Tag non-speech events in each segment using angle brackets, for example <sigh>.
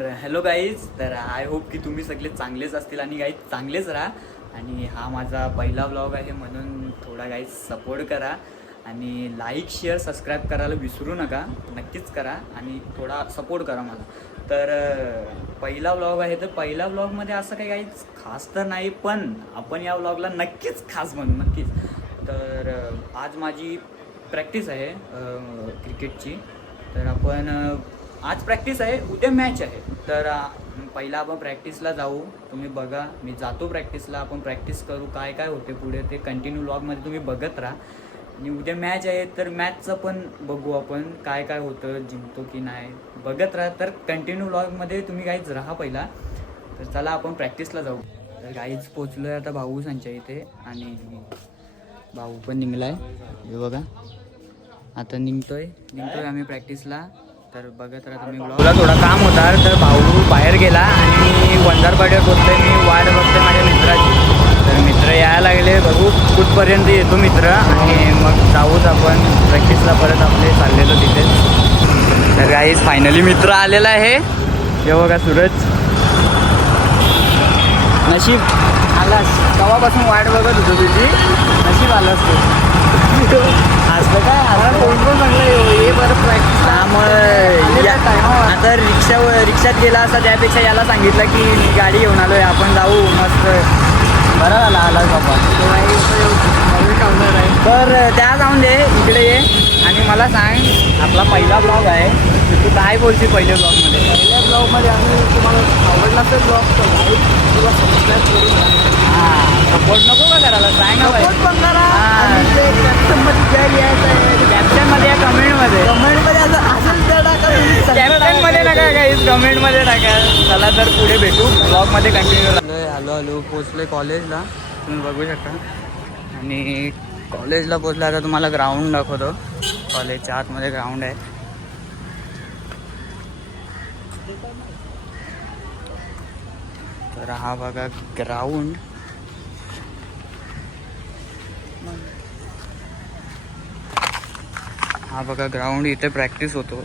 तर hello guys तर I hope की तुम्ही सगळे चांगलेच असतील आणि गाईज चांगलेच राहा. आणि हा माझा पहिला ब्लॉग आहे म्हणून थोडा गाईज सपोर्ट करा. आणि लाईक शेअर सबस्क्राईब करायला विसरू नका. नक्कीच करा आणि थोडा सपोर्ट करा मला. तर पहिला ब्लॉग आहे तर पहिल्या ब्लॉगमध्ये असं काही काहीच खास तर नाही पण आपण या ब्लॉगला नक्कीच खास म्हणू नक्कीच. तर आज माझी प्रॅक्टिस आहे क्रिकेटची तर आपण आज प्रॅक्टिस आहे उद्या मॅच आहे. तर पहिला आपण प्रॅक्टिसला जाऊ. तुम्ही बघा मी जातो प्रॅक्टिसला आपण प्रॅक्टिस करू काय काय होते पुढे ते कंटिन्यू लॉगमध्ये तुम्ही बघत राहा. आणि उद्या मॅच आहे तर मॅचचं पण बघू आपण काय काय होतं जिंकतो की नाही. बघत राहा. तर कंटिन्यू लॉगमध्ये तुम्ही काहीच राहा पहिला. तर चला आपण प्रॅक्टिसला जाऊ. तर काहीच पोचलो आहे आता भाऊ संच्या इथे. आणि भाऊ पण निघला हे बघा. आता निघतोय. निघतोय आम्ही प्रॅक्टिसला तर बघत राहा तुम्ही ब्लॉगला थोडा काम होता तर भाऊ बाहेर गेला आणि मी वंजारपाड्यावर बोलतोय मी वाट बघतोय माझ्या मित्राची. तर मित्र यायला लागले बघू कुठपर्यंत येतो मित्र. आणि मग जाऊच आपण प्रॅक्टिसला परत आपले चाललेलो तिथेच तर गाईज फायनली मित्र आलेला आहे. हे बघा सूरज. नशीब आलास. तेव्हापासून वाट बघत होतो तुझी? नशीब आलास तू. असलं काय आता कोण कोण म्हणलं ये बरं प्रॅक्टिस त्यामुळे या- आता रिक्षा रिक्षात गेला असता त्यापेक्षा याला सांगितलं की गाडी घेऊन आलोय आपण जाऊ मस्त. बरं झाला आला बाबा. तर त्या जाऊन दे इकडे ये. आणि मला सांग आपला पहिला ब्लॉग आहे. तर तू काय बोलशील पहिल्या ब्लॉगमध्ये पहिल्या ब्लॉगमध्ये आम्ही तुम्हाला आवडला तर ब्लॉग तर लाईक किंवा सबस्क्राईब करून द्या. हां सपोर्ट नको का करायला? सांग Support पण करा हा. कॅप्शनमध्ये काय लिहायचं आहे कॅप्शनमध्ये या कमेंटमध्ये? कमेंटमध्ये असं असेल तर टाका तुम्ही सगळं कॅप्टनमध्ये टाका. नका काही कमेंटमध्ये टाका. चला तर पुढे भेटू. ब्लॉगमध्ये कंटिन्यू आलो आलो पोचलोय कॉलेजला तुम्ही बघू शकता. आणि कॉलेजला पोचला आता तुम्हाला ग्राउंड दाखवतो. कॉलेजच्या आतमध्ये ग्राउंड आहे. तर हा बघा ग्राउंड हा बघा ग्राउंड इथे प्रॅक्टिस होतो.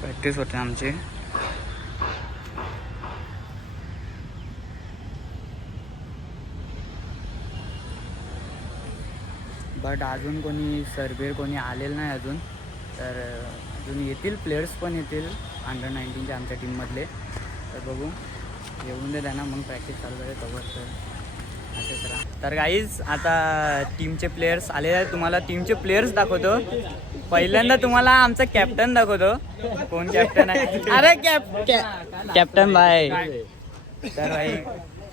प्रॅक्टिस होते आमची. बट अजून कोणी सर्वेर कोणी आलेलं नाही अजून. तर अजून येतील प्लेयर्स पण येतील अंडर नाईन्टीनच्या आमच्या टीममधले तर बघू. येऊन दे त्यांना मग प्रॅक्टिस चालू झाली कवर तर. तर गाईज आता टीमचे प्लेयर्स आलेले आहेत. तुम्हाला टीमचे प्लेयर्स दाखवतो. पहिल्यांदा तुम्हाला आमचा कॅप्टन दाखवतो. कोण कॅप्टन आहे? अरे कॅप कॅप्टन बाय तर भाई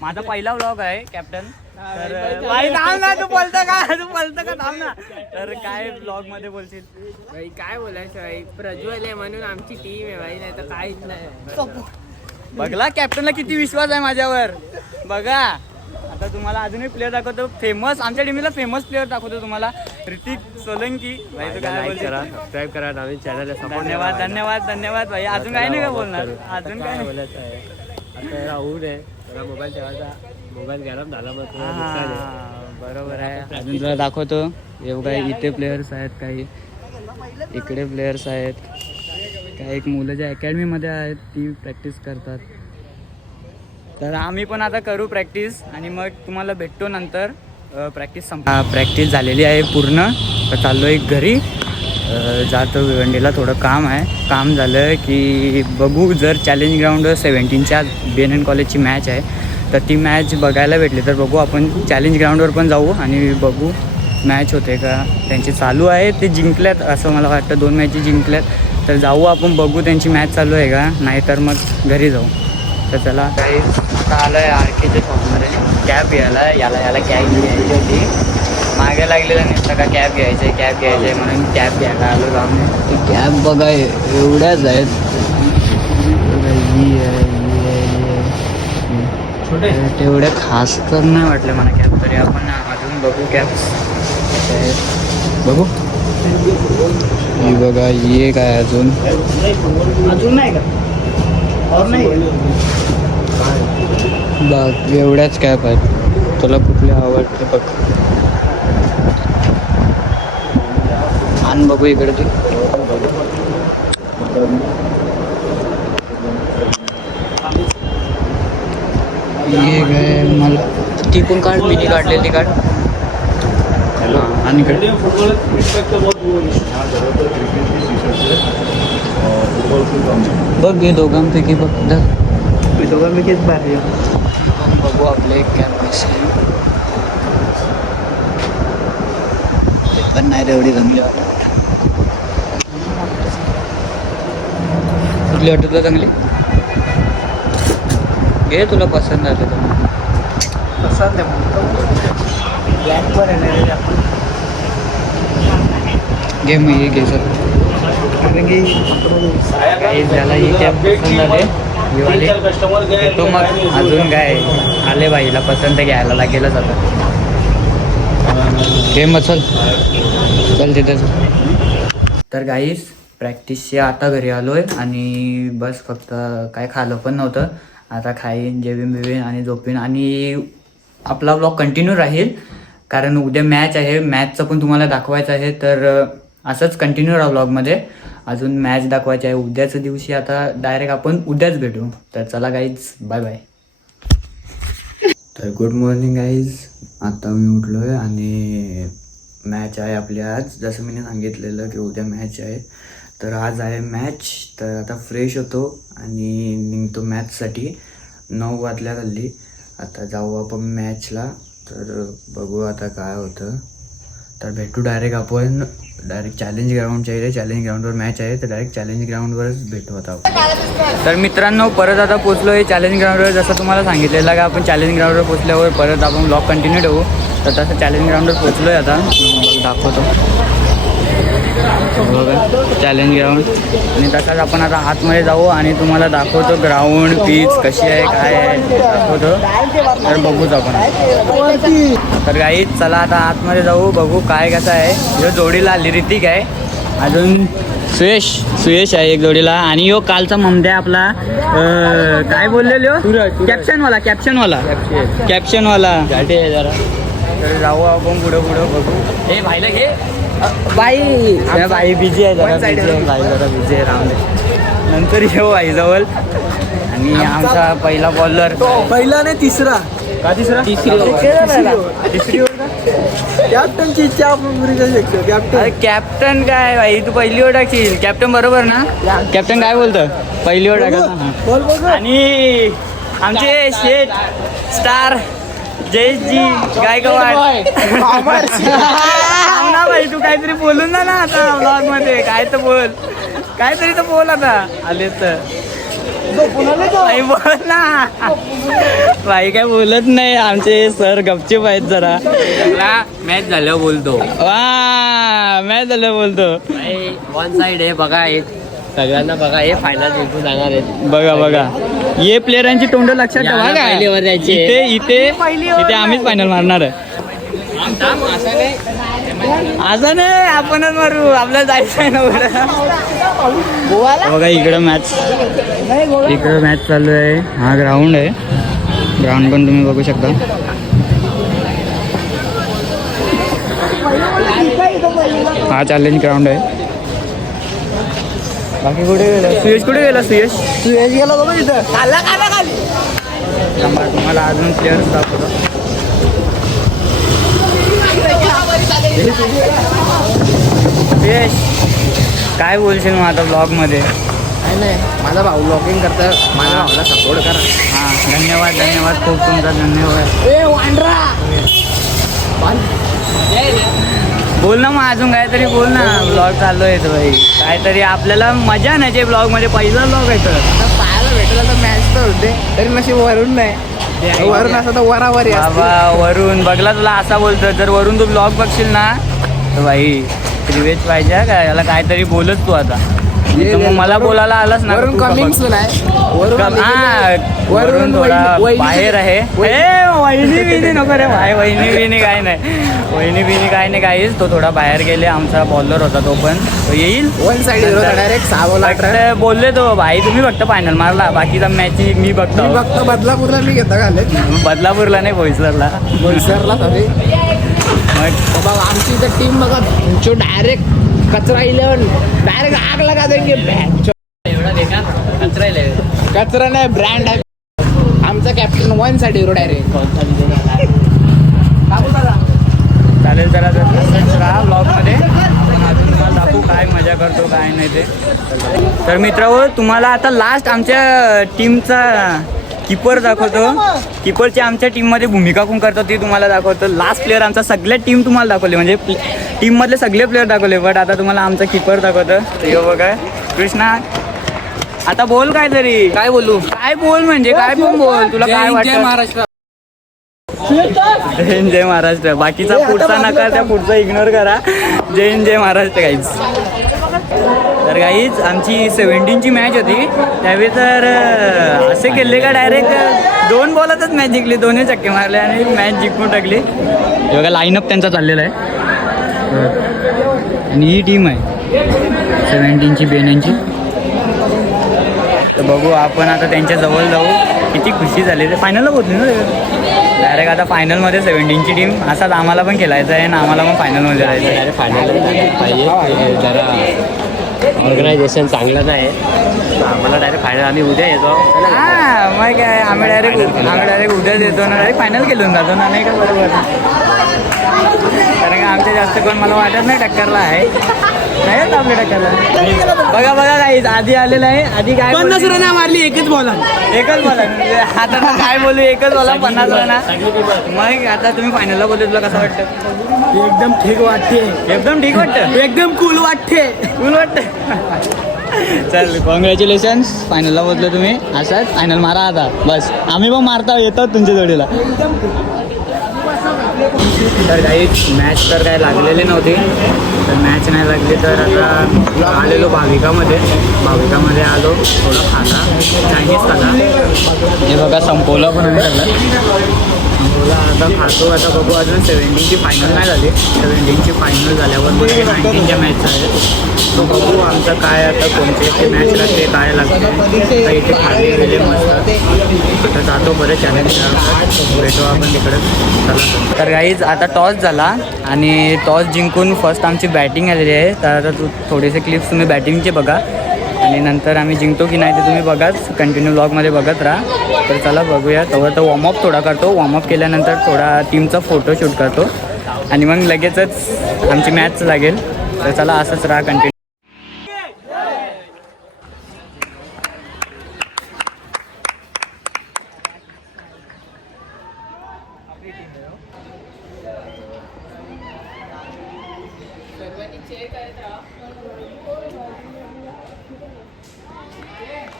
माझा पहिला व्लॉग आहे कॅप्टन तर भाई थांब ना तू बोलतो का? तू बोलतो का? थांब ना. तर काय ब्लॉगमध्ये बोलशील? भाई काय बोलायचं भाई? प्रज्वल आहे म्हणून आमची टीम आहे भाई नाही तर काहीच नाही. बघला कॅप्टनला किती विश्वास आहे माझ्यावर. बघा. आता तुम्हाला अजून एक प्लेअर दाखवतो. फेमस आमच्या टीमला फेमस प्लेअर दाखवतो तुम्हाला. ऋतिक सोलंकी. भाई तू काय बोलशील? सबस्क्राईब करा नवीन चॅनल धन्यवाद धन्यवाद धन्यवाद भाई. अजून काय नाही का बोलणार? अजून काय नाही. बोलायचं आहे? आता राहून आहे. जरा मोबाईल ठेवायचा. मोबाईल गरम झाला मग थोडं नुकसान आहे. हा, बरोबर आहे. अजून तुला दाखवतो. हे काय इथे प्लेयर्स आहेत काही. इकडे प्लेयर्स आहेत. काही एक मुलं जे अकॅडमीमध्ये आहेत ती प्रॅक्टिस करतात. तर आम्ही पण आता करू प्रॅक्टिस आणि मग तुम्हाला भेटतो नंतर. प्रॅक्टिस संप प्रॅक्टिस झालेली आहे पूर्ण. तर चाललो एक घरी जातो भिवंडीला थोडं काम आहे. काम झालं की बघू जर चॅलेंज ग्राउंड सेवन्टीनच्या बी एन एन कॉलेजची मॅच आहे तर ती मॅच बघायला भेटली. तर बघू आपण चॅलेंज ग्राउंडवर पण जाऊ आणि बघू मॅच होते का. त्यांचे चालू आहे ते जिंकल्यात असं मला वाटतं. दोन मॅची जिंकल्यात. तर जाऊ आपण बघू त्यांची मॅच चालू आहे का. नाहीतर मग घरी जाऊ. तर चला. काही आता आलं आहे आर केच्या शॉपमध्ये कॅब घ्यायला. याला याला कॅब घ्यायची होती. मागे लागलेला नसतं का कॅब घ्यायचं आहे कॅब घ्यायचं आहे म्हणून कॅब घ्यायला आलो जाऊन ती कॅब बघा एवढ्याच आहेत. तेवढे खास तर नाही वाटले मला कॅब तरी. आपण अजून बघू कॅब बघू. ही बघा ही एक आहे अजून. अजून नाही का? नाही बघ एवढ्याच कॅप आहेत तुला कुठली आवडते बघ. आण बघू इकडे ती. ये काय मला ती पण काढ मिनी काढलेली ती काढ आणि काढ बघ हे दोघांपैकी बघ धर. दोघांपैकीच भारी बघू आपले कॅम्पस पण नाही रे एवढी चांगली वाटत. कुठली वाटत चांगली? घे तुला पसंत आलं तर. पसंत आहे ब्लॅक पण आहे घे मग हे घे सर. कारण की काही झाला ही कॅब पसंत आले. ही वाली. तो मग अजून काय आले बाईला पसंत घ्यायला लागेलच आता. घे मग चल. चल तिथे तर गाईस प्रॅक्टिसचे आता घरी आलो आहे आणि बस फक्त काय खाल्लं पण नव्हतं. आता खाईन जेवीन बिवीन आणि झोपीन. आणि आपला ब्लॉग कंटिन्यू राहील. कारण उद्या मॅच आहे मॅचचं पण तुम्हाला दाखवायचं आहे. तर असंच कंटिन्यू राहा ब्लॉगमध्ये अजून मॅच दाखवायची आहे. उद्याच्या दिवशी आता डायरेक्ट आपण उद्याच भेटू. तर चला गाईज बाय बाय तर गुड मॉर्निंग गाईज आता मी उठलो आहे आणि मॅच आहे आपली आज. जसं मी सांगितलेलं की उद्या मॅच आहे. तर आज आहे मॅच तर आता फ्रेश होतो आणि निघतो मॅचसाठी नऊ वाजल्या हल्ली आता जाऊ आपण मॅचला तर बघू आता काय होतं. तर भेटू डायरेक्ट आपण. डायरेक्ट चॅलेंज ग्राउंडच्या इथे चॅलेंज ग्राउंडवर मॅच आहे तर डायरेक्ट चॅलेंज ग्राउंडवरच भेटू आता तर मित्रांनो परत आता पोचलो आहे चॅलेंज ग्राउंडवर जसं तुम्हाला सांगितलेलं का आपण चॅलेंज ग्राउंडवर पोचल्यावर परत आपण ब्लॉग कंटिन्यू ठेवू. तर तसं चॅलेंज ग्राउंडवर पोचलो आहे आता. दाखवतो. बघा चॅलेंज ग्राउंड आणि तसाच आपण आता आतमध्ये जाऊ आणि तुम्हाला दाखवतो ग्राउंड पीच कशी आहे काय आहे. दाखवतो. तर बघूच आपण तर काही चला आता आतमध्ये जाऊ बघू काय कसं आहे. ह्यो जोडीला आली ऋतिक आहे. अजून सुयश सुयश आहे एक जोडीला. आणि यो कालचा ममद्या आपला काय बोललेलो कॅप्शनवाला कॅप्शनवाला कॅप्शनवाला जरा. तर जाऊ आपण पुढं पुढं बघू. हे भाईला घे. बाई. बाई बिझी आहे जरा busy आहे बाई जरा बिझी आहे दे. नंतर येऊ आई जवळ आणि आमचा पहिला बॉलर पहिला नाही तिसरा. का तिसरा? तिसरी इच्छा पुरी करू शकतो. कॅप्टन कॅप्टन काय भाई तू पहिली ओळ टाकशील. कॅप्टन बरोबर ना? कॅप्टन काय बोलतं? पहिली टाका बघ. आणि आमचे शेठ स्टार जयजी गायकवाड. <laughs> भाई तू काहीतरी बोलून जा ना आता ब्लॉगमध्ये काय तर बोल. काहीतरी तर बोल आता. आले तर. भाई बोल ना. भाई काय बोलत नाही. आमचे सर गपचूप आहेत जरा. मॅच झाल्यावर बोलतो. वा मॅच झालं बोलतो. वन साइड आहे बघा एक. सगळ्यांना बघा हे फायनल जिंकून जाणार आहेत. बघा बघा. ये प्लेयरांची तोंड लक्षात ठेवा आहे. इथे इथे इथे आम्हीच फायनल मारणार आहे. असं नाही आपणच मारू. आपल्याला जायचं आहे ना. बघा इकडं मॅच इकडं मॅच चालू आहे. हा ग्राउंड आहे. ग्राउंड पण तुम्ही बघू शकता. हा चॅलेंज ग्राउंड आहे. बाकी कुठे गेला? सुयश कुठे गेला सुयश? सुयश गेला बघ इथं. खाल्ला खाल्ला खाली थांबा, तुम्हाला अजून प्लेयर्स दाखवतो. सुयश काय बोलशील मग आता ब्लॉगमध्ये? नाही नाही माझा भाऊ ब्लॉगिंग करता माझ्या भाऊला सपोर्ट करा. हा धन्यवाद धन्यवाद. खूप तुमचा धन्यवाद. ए वांड्रा बोल ना मग अजून काहीतरी बोल ना. ब्लॉग चालू आहे तो भाई काहीतरी आपल्याला मजा नाही जे ब्लॉगमध्ये. पहिला ब्लॉग आहे तर. पाहायला भेटला तर मॅच तर होते. तरी नशी वरून नाही. वरून असं तर वरावरी बाबा वरून बघला तुला असा बोलतो जर वरून तू ब्लॉग बघशील ना तर भाई रिवेज पाहिजे का? याला काहीतरी बोलत तू आता. नाही तर मग मला बोलायला आलास ना वरून तू का कमिंग्स बघ. नाही वरून कम- हा, वरून थोडा बाहेर आहे. वहिनी- बिनी नको रे भाई वहिनी बिनी काय नाही. वहिनी बिनी काय नाही काहीच तो थोडा बाहेर गेले आमचा बॉलर होता तो पण. तो येईल? वन साइड डायरेक्ट सहा बोलले तो भाई तुम्ही फक्त फायनल मारला. बाकीचा मॅच मी बघतो. फक्त बदलापूरला मी घेता घाले बदलापूरला नाही बोईसरला. बोईसरला तरी. मग? बाबा आमची इथं टीम बघा डायरेक्ट कचरा इलेवन. डायरेक्ट आग लगा देंगे कचरा. कचरा नाही ब्रँड आहे. आमचा captain one side hero direct चालेल जरा जर तसंच राहा ब्लॉगमध्ये आपण अजून तुम्हाला दाखवू काय मजा करतो काय नाही ते. तर मित्रांनो तुम्हाला आता लास्ट आमच्या टीमचा किपर दाखवतो. किपरची आमच्या टीममध्ये भूमिका कोण करतो ती तुम्हाला दाखवतो. लास्ट प्लेअर आमचा सगळ्या टीम तुम्हाला दाखवले. म्हणजे टीममधले सगळे प्लेअर दाखवले बट आता तुम्हाला आमचा किपर दाखवतो. तो बघा. कृष्णा आता बोल काय तरी काय बोलू? काय बोल म्हणजे? काय पण बोल. तुला काय वाटतं? महाराष्ट्र. जय हिंद जय महाराष्ट्र. बाकीचा पुढचा नका त्या पुढचा इग्नोर करा. जय हिंद जय महाराष्ट्र गाईज तर गाईज आमची सेव्हन्टीनची मॅच होती. त्यावेळी तर असे केले का डायरेक्ट दोन बॉलातच मॅच जिंकली दोन्ही चक्के मारले आणि मॅच जिंकून टाकली. बघा लाईनअप त्यांचा चाललेला आहे. आणि ही टीम आहे. सेवन्टीनची बेनांची तर बघू आपण आता त्यांच्या जवळ जाऊ. किती खुशी झाली. ते फायनलला पोहोचली ना डायरेक्ट आता फायनलमध्ये सेवन्टीनची टीम असाच आम्हाला पण खेळायचं आहे ना आम्हाला पण फायनलमध्ये जायचं आहे. डायरेक्ट फायनल पाहिजे. जरा ऑर्गनायझेशन चांगलं नाही. आम्हाला डायरेक्ट फायनल आम्ही उद्या येतो. हा मग काय आम्ही डायरेक्ट आम्ही डायरेक्ट उद्याच येतो ना डायरेक्ट फायनल खेळून जातो ना नाही का बरोबर? कारण का आमच्या जास्त कोण मला वाटत नाही टक्करला आहे. नाही बघा बघा काही आधी आलेलं आहे. आधी काय पन्नास बोलली? रन मारली एकच बॉल एकच बोला आता तर काय बोलू एकच बोला पन्नास ना मग आता तुम्ही फायनलला बोलले तुला कसं वाटतं? एकदम ठीक वाटते. एकदम ठीक वाटतं? एकदम कूल वाटते. कूल वाटतं? चल कॉंग्रॅच्युलेशन्स फायनलला बोलतो तुम्ही. असंच फायनल मारा आता. बस. आम्ही पण मारता येतो तुमच्या जोडीला. तर काही मॅच तर काही लागलेली नव्हती. तर मॅच नाही लागली तर आता आलेलो भाविकामध्ये. भाविकामध्ये आलो थोडं खाला. चायनीज खाला. हे बघा संपवलं पण झालं संपवला आता खातो आता बघू अजून सेव्हन्टीनची फायनल नाही झाली. सेव्हन्टीनची फायनल झाल्यावर मग नाईन्टीनच्या मॅच आहे तो बघू आमचं काय आता कोणते मॅच लागते काय लागते. इथे खाली गेले मस्त. आता जातो बरं चॅलेंज भेटू आपण तिकडे. चला. तर काहीच आता टॉस झाला आणि टॉस जिंकून फर्स्ट आमची बॅटिंग आलेली आहे. तर आता थोडेसे क्लिप्स तुम्ही बॅटिंगचे बघा. आणि नंतर आम्ही जिंकतो की नाही ते तुम्ही बघाच. कंटिन्यू ब्लॉगमध्ये बघत राहा. तर चला बघूया. तेव्हा तर वॉर्मअप थोडा करतो. वॉर्मअप केल्यानंतर थोडा टीमचा फोटोशूट करतो. आणि मग लगेचच आमची मॅच लागेल. तर चला असंच राहा continue Thank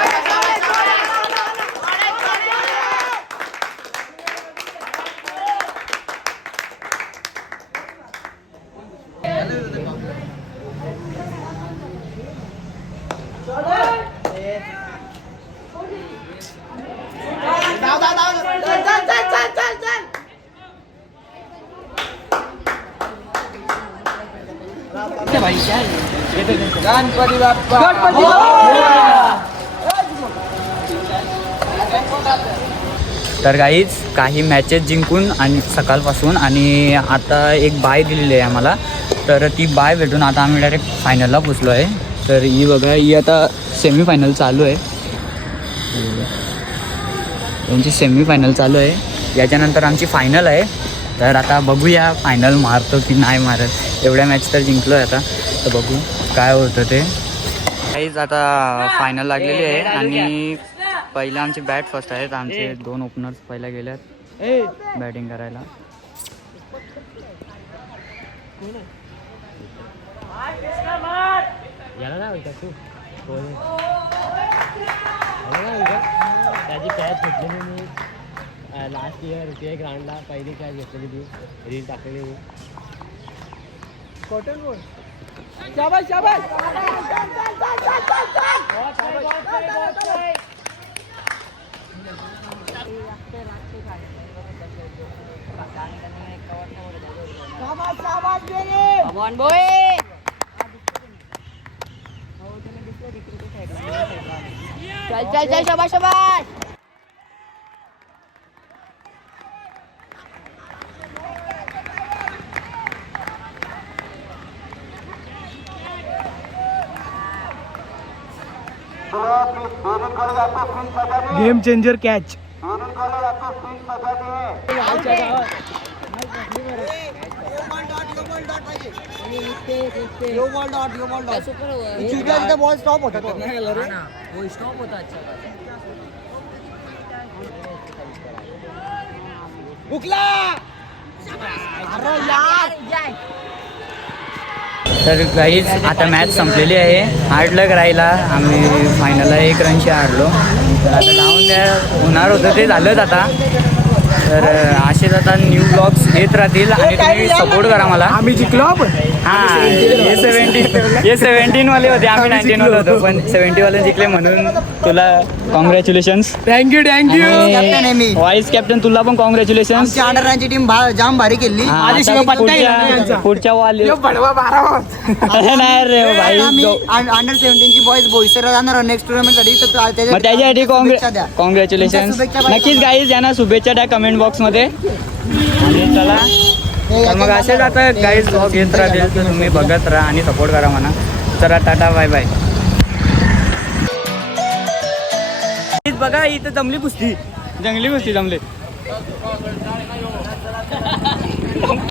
it. Ganpati Bappa तर काहीच काही मॅचेस जिंकून आणि सकाळपासून आणि आता एक बाय दिलेली आहे आम्हाला. तर ती बाय भेटून आता आम्ही डायरेक्ट फायनलला पोचलो आहे. तर ही बघा ही आता सेमीफायनल चालू आहे. यांची सेमीफायनल चालू आहे. याच्यानंतर आमची फायनल आहे. तर आता बघूया फायनल मारतो की नाही मारत. एवढ्या मॅच तर जिंकलो आहे आता. तर बघू काय होतं ते. काहीच आता फायनल लागलेली आहे आणि पहिला आमची बॅट फर्स्ट आहेत. आमचे दोन ओपनर्स पहिला गेल्यात बॅटिंग करायला. त्याची कॅच घेतलेली मी लास्ट इयर ते ग्राउंडला पहिली कॅच घेतलेली ती. रील टाकलेली मी शाबाश शाबाश चल चल चल शाबाश शाबाश game changer catch ball stop होता तो बुकला अरे यार। तर काहीच आता मॅच संपलेली आहे. हार्ड लक राहिला. आम्ही फायनलला एक रनशी हारलो. तर आता लावून द्या. होणार होतं ते झालंच आता. तर असेच आता न्यू ब्लॉग्स येत राहतील आणि तुम्ही सपोर्ट करा मला. आम्ही जिंकलो आपण. हां हे सेव्हन्टीन हे सेव्हन्टीन वाले होते आम्ही नाईन्टीन वाले होतो पण सेव्हन्टी वाले जिंकले म्हणून तुला congratulations thank you thank you vice captain तुला पण कॉंग्रॅच्युलेशन्स अंडरची टीम जाम भारी केली. पुढच्या वाले बडवा बारा अरे नाही रे भाई अंडर सेव्हन्टीनची बॉईज बोईसर जाणार नेक्स्ट टुर्नामेंटसाठी तर त्या- मग त्याच्यासाठी शुभेच्छा द्या. कॉंग्रॅच्युलेशन तुमच्या शुभेच्छा पाहिजे. नक्कीच गाईज यांना शुभेच्छा द्या कमेंट बॉक्समध्ये आणि चला. तर मग असेच आता गाईज ब्लॉग येत राहतील. तर तुम्ही बघत राहा आणि सपोर्ट करा म्हणा. चला टाटा बाय बाय बघा इथं जमली कुस्ती. जंगली कुस्ती जमली.